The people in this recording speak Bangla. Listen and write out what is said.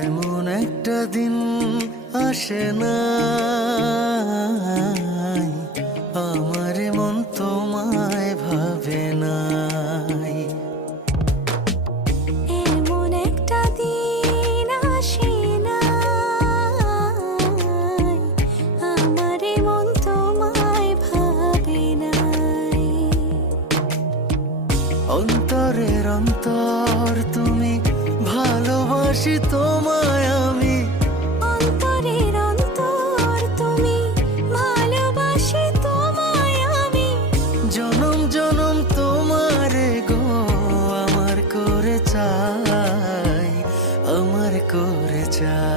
এমন একটা দিন আসে না আমার মন তোমায় ভাবে নাই। এমন একটা দিন আসে না আমার মন তোমায় ভাবে নাই। অন্তরের অন্তর তুমি, ভালোবাসি তোমায় আমি। অন্তরের অন্তর তুমি, ভালোবাসি তোমায় আমি। জনম জনম তোমারে গো আমার করে চাই, আমার করে চাই।